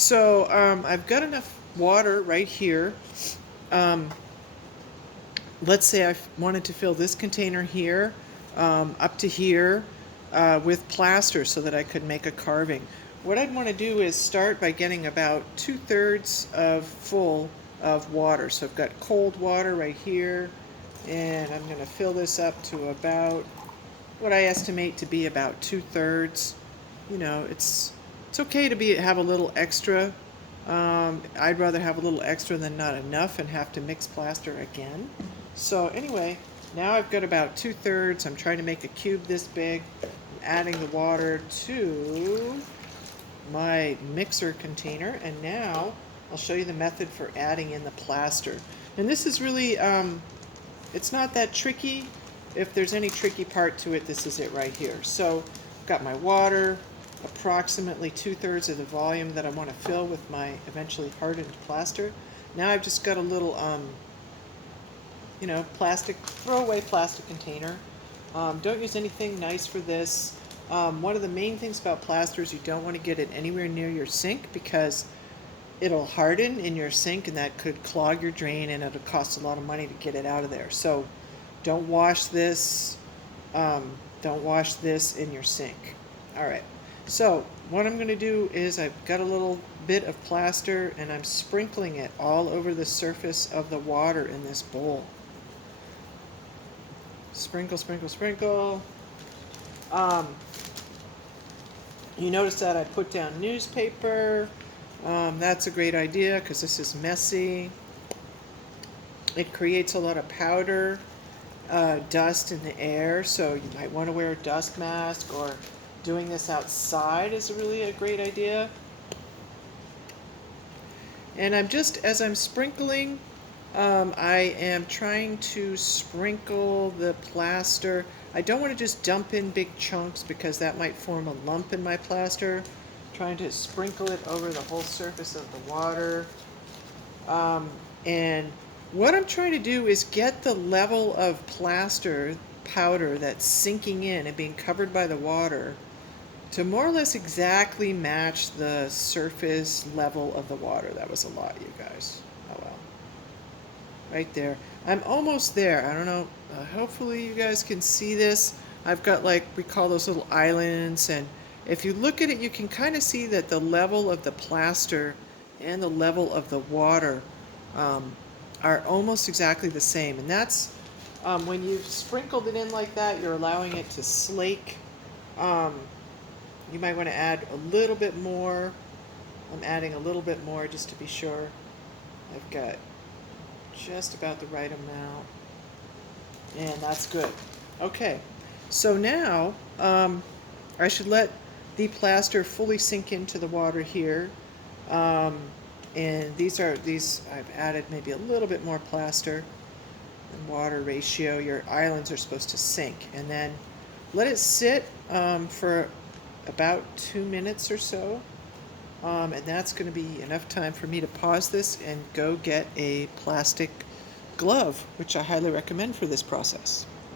So I've got enough water right here. Um, let's say I wanted to fill this container here up to here with plaster so that I could make a carving. What I'd want to do is start by getting about 2/3 of full of water. So I've got cold water right here, and I'm going to fill this up to about what I estimate to be about 2/3. You know, it's okay to have a little extra. I'd rather have a little extra than not enough and have to mix plaster again. So anyway, now I've got about 2/3. I'm trying to make a cube this big. I'm adding the water to my mixer container, and now I'll show you the method for adding in the plaster. And this is really, it's not that tricky. If there's any tricky part to it, this is it right here. So I've got my water, approximately 2/3 of the volume that I want to fill with my eventually hardened plaster. Now I've just got a little, plastic, throwaway plastic container. Don't use anything nice for this. One of the main things about plaster is you don't want to get it anywhere near your sink because it'll harden in your sink and that could clog your drain and it'll cost a lot of money to get it out of there. So don't wash this. Don't wash this in your sink. All right. So what I'm going to do is I've got a little bit of plaster and I'm sprinkling it all over the surface of the water in this bowl. Sprinkle, sprinkle, sprinkle. You notice that I put down newspaper. That's a great idea because this is messy. It creates a lot of powder, dust in the air, so you might want to wear a dust mask, or doing this outside is really a great idea. And as I'm sprinkling, I am trying to sprinkle the plaster. I don't want to just dump in big chunks because that might form a lump in my plaster. I'm trying to sprinkle it over the whole surface of the water. And what I'm trying to do is get the level of plaster powder that's sinking in and being covered by the water to more or less exactly match the surface level of the water. That was a lot, you guys. Oh well. Right there. I'm almost there. I don't know. Hopefully you guys can see this. I've got, like, we call those little islands, and if you look at it, you can kind of see that the level of the plaster and the level of the water are almost exactly the same. And that's when you've sprinkled it in like that, you're allowing it to slake. You might want to add a little bit more. I'm adding a little bit more just to be sure. I've got just about the right amount. And that's good. Okay, so now I should let the plaster fully sink into the water here. And these I've added maybe a little bit more plaster and water ratio. Your islands are supposed to sink. And then let it sit for about 2 minutes or so. And that's going to be enough time for me to pause this and go get a plastic glove, which I highly recommend for this process.